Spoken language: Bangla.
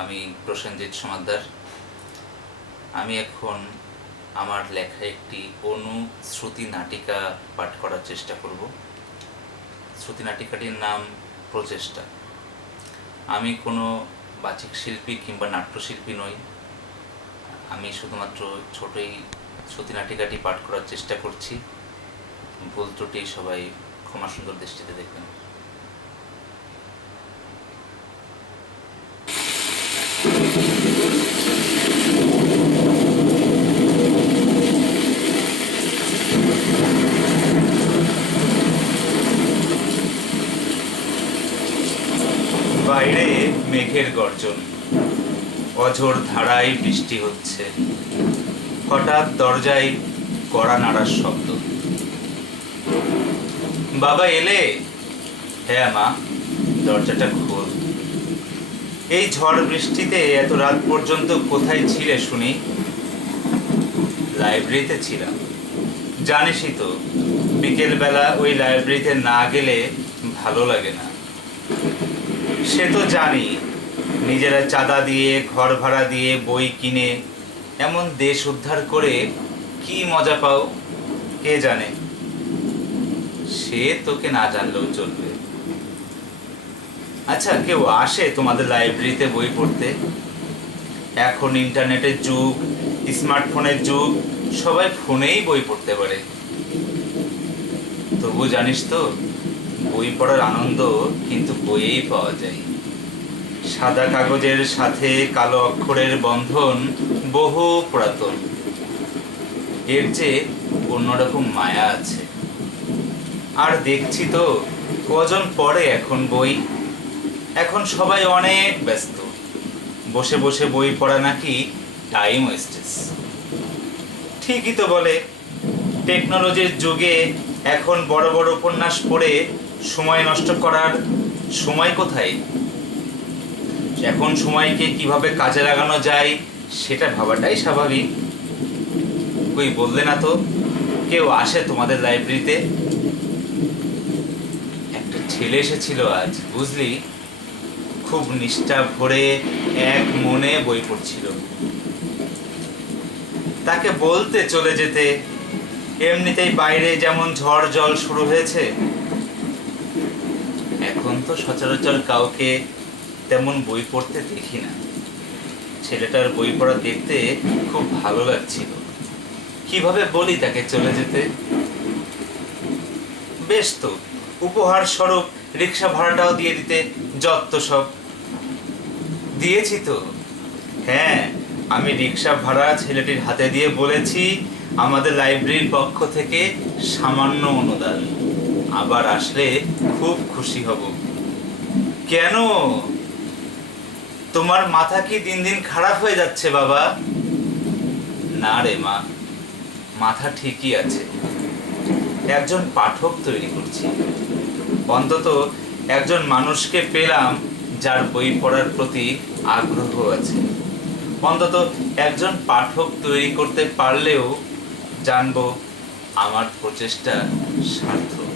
আমি প্রসেনজিৎ সমাদ্দার আমি এখন আমার লেখা একটি অনুশ্রুতি নাটিকা পাঠ করার চেষ্টা করব। শ্রুতি নাটিকাটির নাম প্রচেষ্টা। আমি কোনো বাচিক শিল্পী কিংবা নাট্যশিল্পী নই। আমি শুধুমাত্র ছোটই শ্রুতি নাটিকাটি পাঠ করার চেষ্টা করছি। ভুল ত্রুটি সবাই ক্ষমা সুন্দর দৃষ্টিতে দেখবেন। বাইরে মেঘের গর্জন। অঝোর ধারায় বৃষ্টি হচ্ছে। হঠাৎ দরজায় কড়া নাড়ার শব্দ। বাবা এলে? হ্যাঁ মা, দরজাটা খোল। এই ঝড় বৃষ্টিতে এত রাত পর্যন্ত কোথায় ছিলে শুনি? লাইব্রেরিতে ছিলাম। জানিসই তো, বিকেলবেলা ওই লাইব্রেরিতে না গেলে ভালো লাগে না। সে তো জানি, নিজেরা চাঁদা দিয়ে, ঘর ভাড়া দিয়ে বই কিনে, এমন দেশ উদ্ধার করে কি মজা পাও? কে জানে? সে তোকে না জানলেও চলবে। আচ্ছা কেউ আসে তোমাদের লাইব্রেরিতে বই পড়তে? এখন ইন্টারনেটের যুগ স্মার্টফোনের যুগ, সবাই ফোনেই বই পড়তে পারে। তবু জানিস তো, বই পড়ার আনন্দ কিন্তু বইয়েই পাওয়া যায়। সাদা কাগজের সাথে কালো অক্ষরের বন্ধন বহু পুরাতন। এর যে অন্যরকম মায়া আছে। আর দেখছি তো, কজন পড়ে এখন বই? এখন সবাই অনেক ব্যস্ত। বসে বসে বই পড়া নাকি টাইম ওয়েস্টেজ ঠিকই তো বলে টেকনোলজির যুগে এখন বড় বড় উপন্যাস পড়ে সময় নষ্ট করার সময় কোথায়? এখন সময়কে কীভাবে কাজে লাগানো যায় সেটা ভাবাটাই স্বাভাবিক। কই বললে না তো, কেউ আসে তোমাদের লাইব্রেরিতে একটা ছেলে এসেছিল আজ, বুঝলি? খুব নিষ্ঠা ভরে এক মনে বই পড়ছিল। তাকে বলতে চলে যেতে এমনিতেই বাইরে যেমন ঝড় জল শুরু হয়েছে, এখন তো সচরাচর কাউকে তেমন বই পড়তে দেখি না। ছেলেটার বই পড়া দেখতে খুব ভালো লাগছিল। কীভাবে বলি তাকে চলে যেতে? বেশ তো উপহার স্বরূপ রিক্সা ভাড়াটাও দিয়ে দিতে, যত সব দিয়েছি তো। হ্যাঁ আমি রিক্সা ভাড়া ছেলেটির হাতে দিয়ে বলেছি, আমাদের লাইব্রেরির পক্ষ থেকে সামান্য অনুদান। আবার আসলে খুব খুশি হব। কেন? তোমার মাথা কি দিন দিন খারাপ হয়ে যাচ্ছে বাবা? না রে মা, মাথা ঠিকই আছে। একজন পাঠক তৈরি করছি। অন্তত একজন মানুষকে পেলাম যার বই পড়ার প্রতি আগ্রহ আছে। অন্তত একজন পাঠক তৈরি করতে পারলেও জানব আমার প্রচেষ্টা সার্থক।